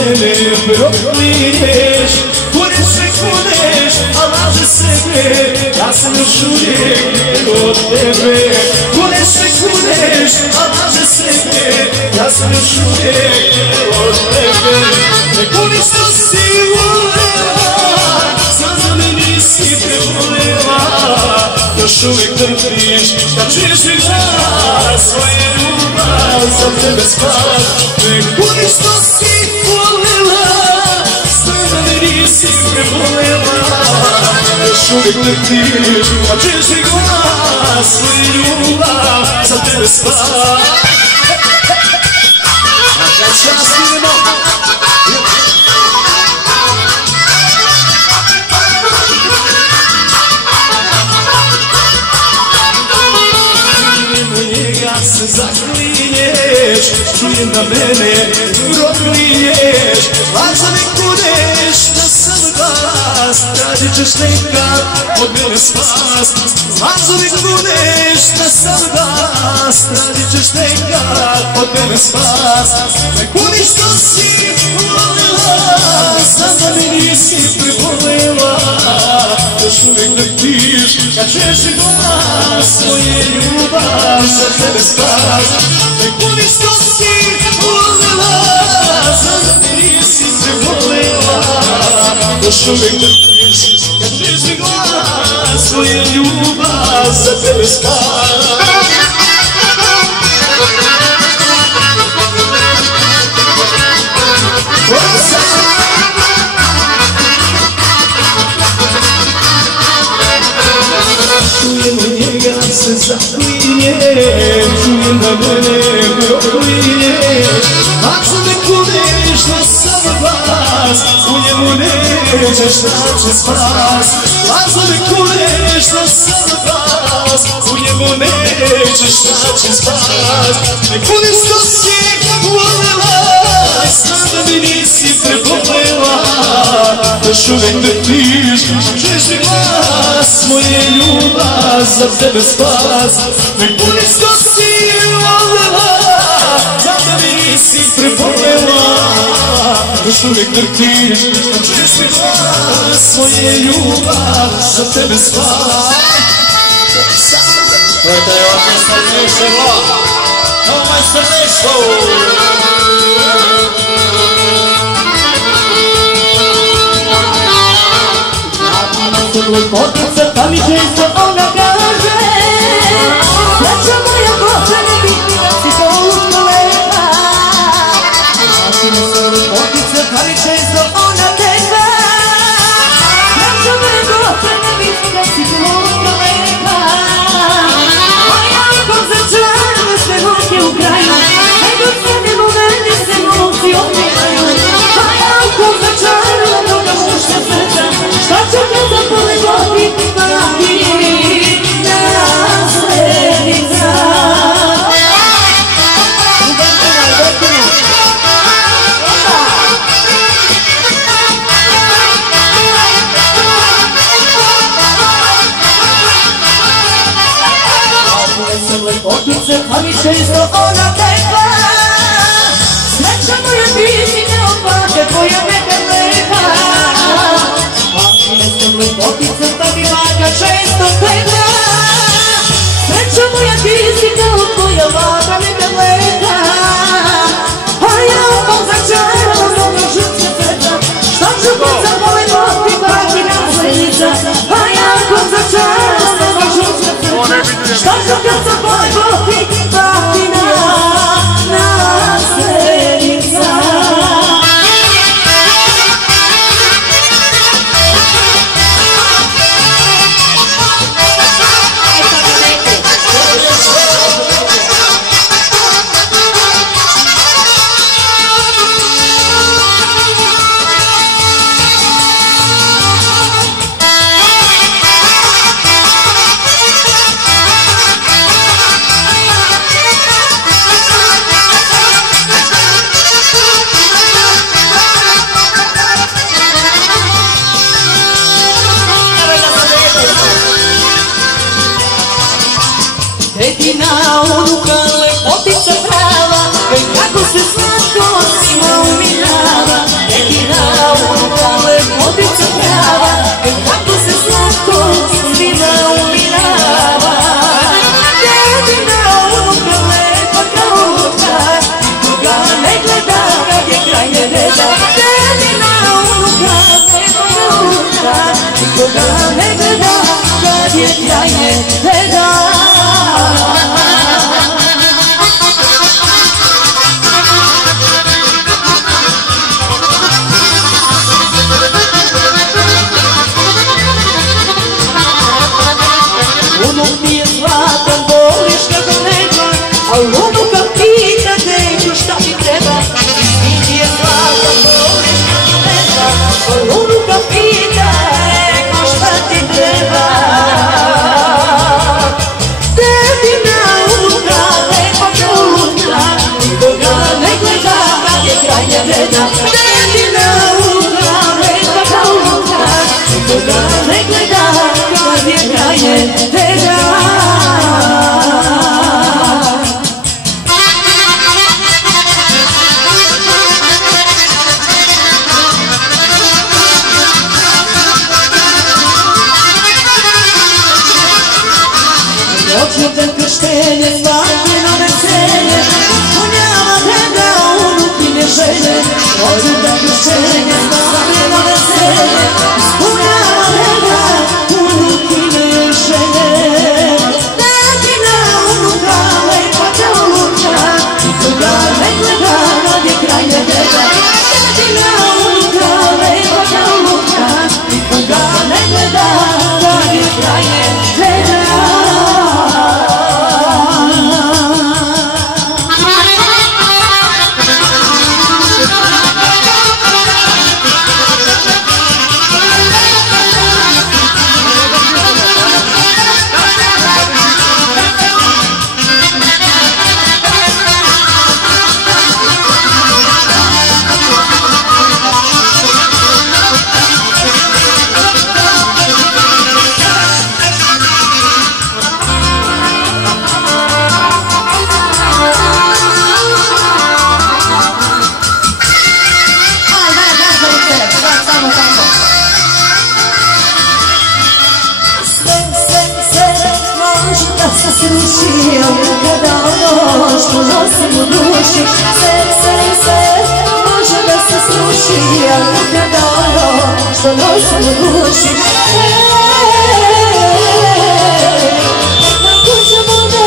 mene proklinješ, kuneš se kuneš, a laže sebe, ja sam još uvijek od tebe. Kuneš se kuneš, a laže sebe, ja sam još uvijek od tebe. Ne kuniš što si volela, znam da me nisi prebolela, još uvijek trpiš, kad čuješ mi glas, svoje ljubav za tebe spad. Ne kuniš što si volela, znam da me nisi prebolela, još uvijek trpiš, kad čuješ mi glas, svoje ljubav za tebe spad. Čas idemo. Se zaklinješ, čujem da mene proklinješ, lažno mi kuneš da sam glas, tražit ćeš nekad od mene spas. Lažno mi kuneš da sam glas, tražit ćeš nekad od mene spas. Ne kuniš što si volela, znam da mi nisi prebolela, još uvijek trpiš, kad čuješ mi glas, svoje ljubav za tebe spas. Ne kuniš što si volela, znam da mi nisi prebolela, još uvijek trpiš, kad čuješ mi glas, svoje ljubav za tebe spas. Čujem u njega se zaklinješ, čujem da mene proklinješ, lažno me kuneš da sam glas, u njemu nećeš naći spas. Lažno me kuneš da sam glas, u njemu nećeš naći spas. Ne kuniš što si volela, znam da mi nisi prebolela, još uvijek trpiš, čuješ mi glas, moje ljubav za tebe spas. Ne kuniš što si volela, znam da mi nisi prebolela, još uvijek trpiš, čuješ mi glas, moje ljubav za tebe spas. To je taj orkestar Neševo, to je majstor Neševo. Lepotica pa mi često ona kaže, sreća moja Bože ne biti da si toliko lepa. Lepotica pa mi često ona tebe, sreća moja Bože ne biti da si toliko lepa. Moja oko začarane sve noge u kraju, nego sedem u meni se novci odmijaju. Moja oko začarane mnoga muška srca, šta će me zapole godi, pa je krajnje veda. Unuk mi je zlatan, voliš kako nema, a unuka pita neću šta mi treba. Ti mi je zlatan, voliš kako nema, a unuka pita neću šta ti treba. Tebi na unuka, lepa kao lutka, nikoga ne gleda kad je krajnje vreda. Tebi na unuka, lepa kao lutka, nikoga ne gleda kad je krajnje vreda. Dođe da krštenje, svakodnevno veselje, ispunjava tebe, unukine želje. Dođe da krštenje, svakodnevno veselje, ispunjava tebe, unukine želje. Tetina unuka, lepa kao lutka, nikoga ne gleda kad je krajnje vreda. Tetina unuka, lepa kao lutka, nikoga ne gleda kad je krajnje vreda. Srušio kada ono što nosim u duši. Sve može da se sruši, ali kada ono što nosim u duši. Neka kuća bude,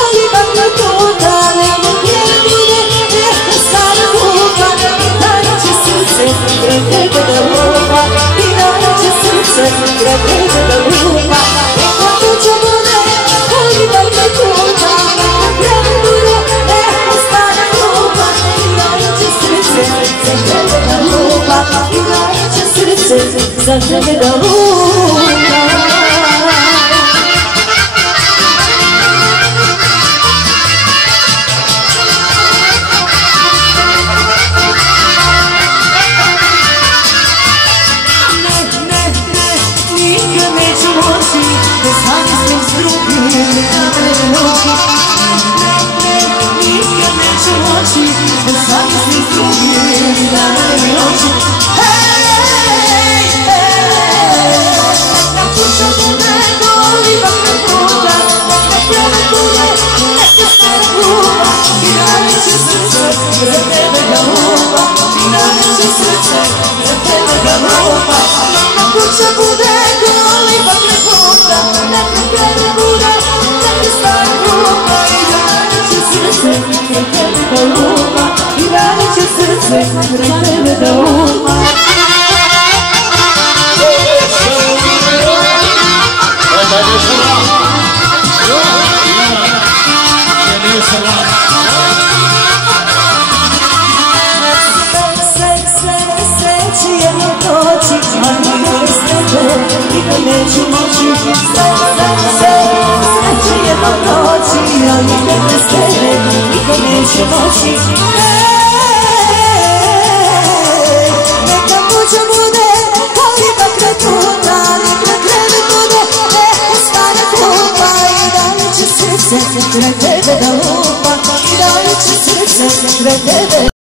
ali bakla kuda, nema gdje bude, neka stara kupa. I danas će srce gre tebe da lupa, i danas će srce gre tebe da lupa. Neka kuća bude, ali bakla kuda, neka kreve bude, neka stara kupa. I danas će srce za tebe da lupa, i danas će srce za tebe da lupa. Kuća bude goli bakle puta, neka krene bude, neka stara kupa. I dalje će srce kraj tebe da lupa, i dalje će srce kraj tebe da lupa. Sve će jedno doći, ali bez tebe nikad neću moći. Sve će jedno doći, ali bez tebe nikad neću moći. Neka kuća bude, ali bakle puta, neka kreve bude, neka stara kupa. I dalje će srce kraj tebe da lupa, i dalje će srce kraj tebe.